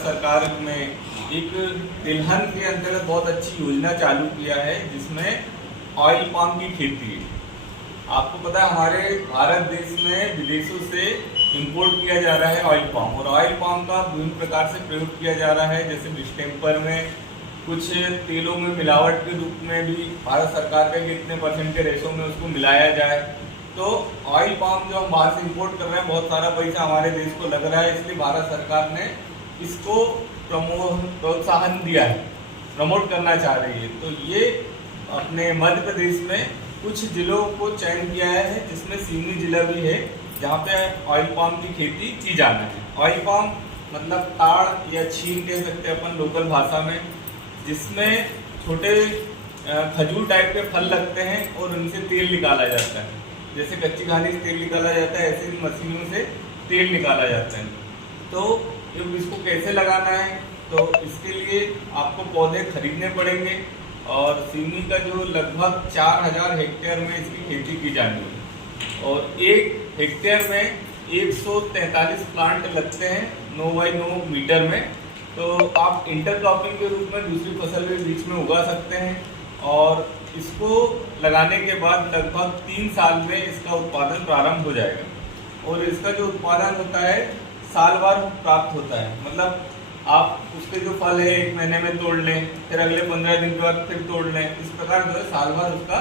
सरकार में एक तिलहन के अंतर्गत बहुत अच्छी योजना चालू किया है जिसमें ऑयल पाम की खेती है। आपको पता है हमारे भारत देश में विदेशों से इंपोर्ट किया जा रहा है ऑयल पाम, और ऑयल पाम का विभिन्न प्रकार से प्रयोग किया जा रहा है। जैसे डिस्टेम्पर में, कुछ तेलों में मिलावट के रूप में भी भारत सरकार का कितने परसेंट के रेशो में उसको मिलाया जाए। तो ऑयल पाम जो हम बाहर से इंपोर्ट कर रहे हैं, बहुत सारा पैसा हमारे देश को लग रहा है, इसलिए भारत सरकार ने इसको प्रोत्साहन दिया है, प्रमोट करना चाह रही है। तो ये अपने मध्य प्रदेश में कुछ जिलों को चयन किया है, जिसमें सिवनी जिला भी है, जहाँ पे ऑयल पाम की खेती की जाना है। ऑयल पाम मतलब ताड़ या छीन कह सकते हैं अपन लोकल भाषा में, जिसमें छोटे खजूर टाइप के फल लगते हैं और उनसे तेल निकाला जाता है। जैसे कच्ची घानी से तेल निकाला जाता है, ऐसे मशीनों से तेल निकाला जाता है। तो इसको कैसे लगाना है, तो इसके लिए आपको पौधे खरीदने पड़ेंगे, और सिवनी का जो लगभग 4000 हेक्टेयर में इसकी खेती की जानी है, और 1 हेक्टेयर में 143 प्लांट लगते हैं 9 बाई 9 मीटर में। तो आप इंटरक्रॉपिंग के रूप में दूसरी फसल भी बीच में उगा सकते हैं, और इसको लगाने के बाद लगभग 3 साल में इसका उत्पादन प्रारंभ हो जाएगा। और इसका जो उत्पादन होता है साल भर प्राप्त होता है, मतलब आप उसके जो फल है 1 महीने में तोड़ लें, फिर अगले 15 दिन के बाद फिर तोड़ लें, इस प्रकार जो है साल भर उसका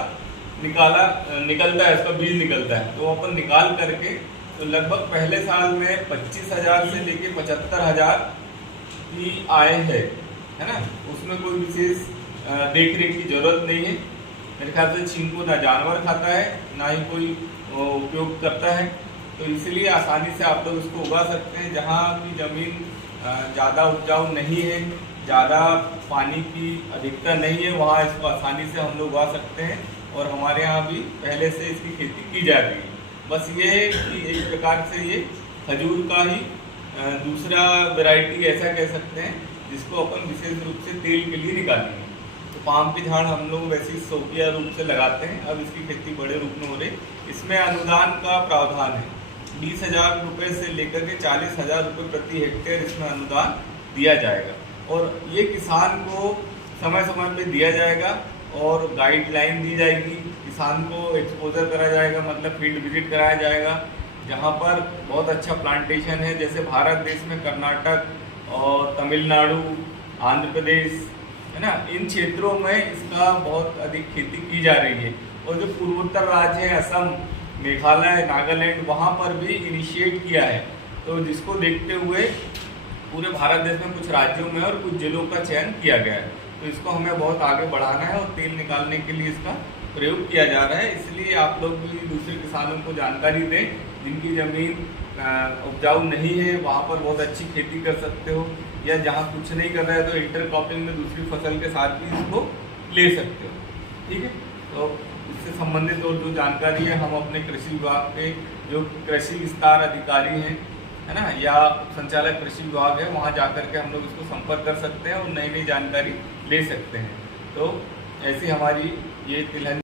निकलता है, उसका बीज निकलता है। तो अपन निकाल करके तो लगभग पहले साल में 25,000 से लेके 75,000 की आय है ना। उसमें कोई विशेष देख रेख की जरूरत नहीं है। मेरे ख्याल से छीन को ना जानवर खाता है, ना ही कोई उपयोग करता है, तो इसलिए आसानी से आप लोग इसको उगा सकते हैं। जहाँ की ज़मीन ज़्यादा उपजाऊ नहीं है, ज़्यादा पानी की अधिकता नहीं है, वहाँ इसको आसानी से हम लोग उगा सकते हैं, और हमारे यहाँ भी पहले से इसकी खेती की जा रही है। बस ये है कि एक प्रकार से ये खजूर का ही दूसरा वैरायटी ऐसा कह सकते हैं, जिसको अपन विशेष रूप से तेल के लिए निकालेंगे। तो पाम के झाड़ हम लोग वैसे ही शौकिया रूप से लगाते हैं, अब इसकी खेती बड़े रूप में हो रही। इसमें अनुदान का प्रावधान है, 20,000 रुपये से लेकर के 40,000 रुपये प्रति हेक्टेयर इसमें अनुदान दिया जाएगा, और ये किसान को समय समय पे दिया जाएगा, और गाइडलाइन दी जाएगी। किसान को एक्सपोजर करा जाएगा, मतलब फील्ड विजिट कराया जाएगा, जहाँ पर बहुत अच्छा प्लांटेशन है। जैसे भारत देश में कर्नाटक और तमिलनाडु, आंध्र प्रदेश है ना, इन क्षेत्रों में इसका बहुत अधिक खेती की जा रही है। और जो पूर्वोत्तर राज्य है, असम, मेघालय, नागालैंड, वहाँ पर भी इनिशिएट किया है। तो जिसको देखते हुए पूरे भारत देश में कुछ राज्यों में और कुछ जिलों का चयन किया गया है। तो इसको हमें बहुत आगे बढ़ाना है, और तेल निकालने के लिए इसका प्रयोग किया जा रहा है। इसलिए आप लोग भी दूसरे किसानों को जानकारी दें, जिनकी ज़मीन उपजाऊ नहीं है, वहाँ पर बहुत अच्छी खेती कर सकते हो, या जहाँ कुछ नहीं कर रहे हैं तो इंटरक्रॉपिंग में दूसरी फसल के साथ भी इसको ले सकते हो। ठीक है, तो इससे संबंधित और जो जानकारी है हम अपने कृषि विभाग के जो कृषि विस्तार अधिकारी हैं, है ना, या संचालक कृषि विभाग है, वहाँ जाकर के हम लोग इसको संपर्क कर सकते हैं और नई नई जानकारी ले सकते हैं। तो ऐसी हमारी ये तिलहन